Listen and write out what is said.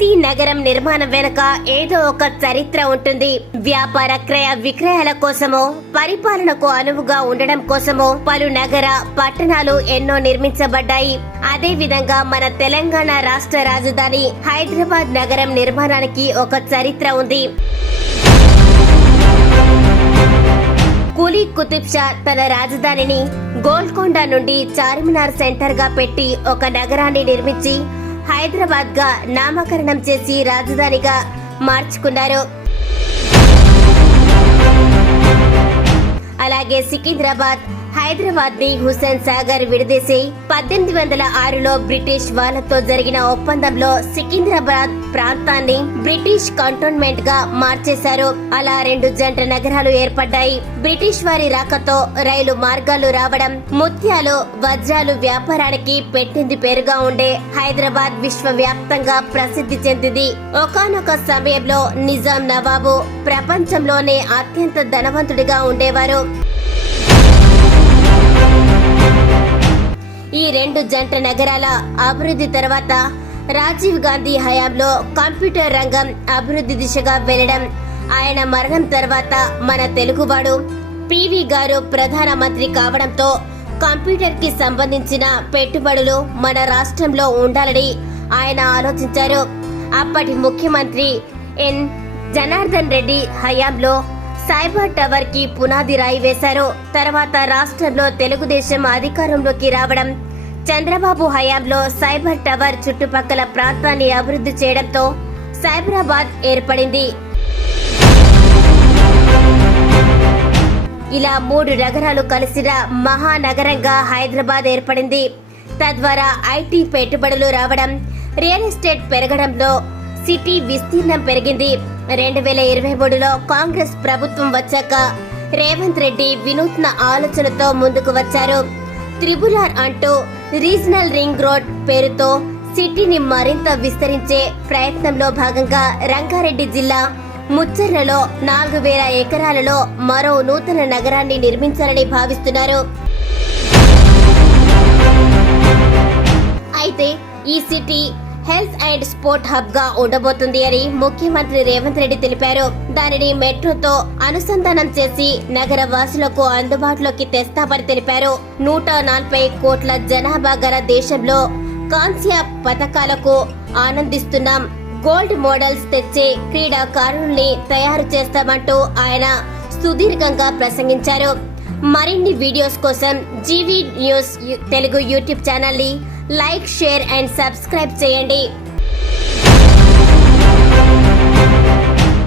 ప్రతి నగరం నిర్మాణం వెనుక ఏదో ఒక చరిత్ర ఉంటుంది. వ్యాపార క్రయ విక్రయాల కోసమో పరిపాలనకు అనువుగా ఉండడం కోసమో పలు నగర పట్టణాలు ఎన్నో నిర్మించబడ్డాయి. అదే విధంగా మన తెలంగాణ రాష్ట్ర రాజధాని హైదరాబాద్ నగరం నిర్మాణానికి ఒక చరిత్ర ఉంది. కులీ కుతుబ్ షా తన రాజధానిని గోల్కొండ నుండి చార్మినార్ సెంటర్గా పెట్టి ఒక నగరాన్ని నిర్మించి హైదరాబాద్గా నామకరణం చేసి రాజధానిగా మార్చుకున్నారు. అలాగే సికింద్రాబాద్ హైదరాబాద్ని హుస్సేన్ సాగర్ విడదీసి పద్దెనిమిది వందల ఆరులో బ్రిటిష్ వాళ్ళతో జరిగిన ఒప్పందంలో సికింద్రాబాద్ ప్రాంతాన్ని బ్రిటిష్ కంటోన్మెంట్గా మార్చేశారు. అలా రెండు జంట నగరాలు ఏర్పడ్డాయి. బ్రిటిష్ వారి రాకతో రైలు మార్గాలు రావడం ముత్యాలు వజ్రాలు వ్యాపారానికి పెట్టింది పేరుగా ఉండే హైదరాబాద్ విశ్వవ్యాప్తంగా ప్రసిద్ధి చెందింది. ఒకానొక సమయంలో నిజాం నవాబు ప్రపంచంలోనే అత్యంత ధనవంతుడిగా ఉండేవారు. ఈ రెండు జంట నగరాల అభివృద్ధి తర్వాత రాజీవ్ గాంధీ హయాంలో కంప్యూటర్ రంగం అభివృద్ధి దిశగా వెళ్ళడం ఆయన మరణం తర్వాత మన తెలుగువాడు పివి గారు ప్రధానమంత్రి కావడంతో కంప్యూటర్కి సంబంధించిన పెట్టుబడులు మన రాష్ట్రంలో ఉండాలని ఆయన ఆలోచించారు. అప్పటి ముఖ్యమంత్రి ఎన్ జనార్దన్ రెడ్డి హయాంలో సైబర్ టవర్కి పునాది రాయి వేశారు. తర్వాత రాష్ట్రంలో తెలుగుదేశం అధికారంలోకి రావడం చంద్రబాబు హయాంలో సైబర్ టవర్ చుట్టుపక్కల ప్రాంతాన్ని అభివృద్ధి చేయడంతో సైబరాబాద్ ఏర్పడింది. ఇలా మూడు నగరాలు కలిసిన మహానగరంగా హైదరాబాద్ ఏర్పడింది. తద్వారా ఐటీ పెట్టుబడులు రావడం రియల్ ఎస్టేట్ పెరగడంలో సిటీ విస్తీర్ణం పెరిగింది. రెండు వేల ఇరవై మూడులో కాంగ్రెస్ ప్రభుత్వం వచ్చాక రేవంత్ రెడ్డి వినూత్న ఆలోచనతో ముందుకు వచ్చారు. త్రిబులార్ అంటూ రీజనల్ రింగ్ రోడ్ పేరుతో సిటీని మరింత విస్తరించే ప్రయత్నంలో భాగంగా రంగారెడ్డి జిల్లా ముచ్చర్లలో నాలుగు వేల ఎకరాలలో మరో నూతన నగరాన్ని నిర్మించాలని భావిస్తున్నారు. అయితే ఈ సిటీ హెల్త్ అండ్ స్పోర్ట్ హబ్గా ఉండబోతుంది అని ముఖ్యమంత్రి రేవంత్ రెడ్డి తెలిపారు. దానిని మెట్రోతో అనుసంధానం చేసి నగర వాసులకు అందుబాటులోకి తెస్తామని తెలిపారు. నూట నలభై కోట్ల జనాభా గల దేశంలో కాంస్య పథకాలకు ఆనందిస్తున్నాం. గోల్డ్ మోడల్స్ తెచ్చే క్రీడాకారుల్ని తయారు చేస్తామంటూ ఆయన సుదీర్ఘంగా ప్రసంగించారు. మరిన్ని వీడియోస్ కోసం జీవీ న్యూస్ తెలుగు యూట్యూబ్ ఛానల్ని లైక్ షేర్ అండ్ సబ్స్క్రైబ్ చేయండి.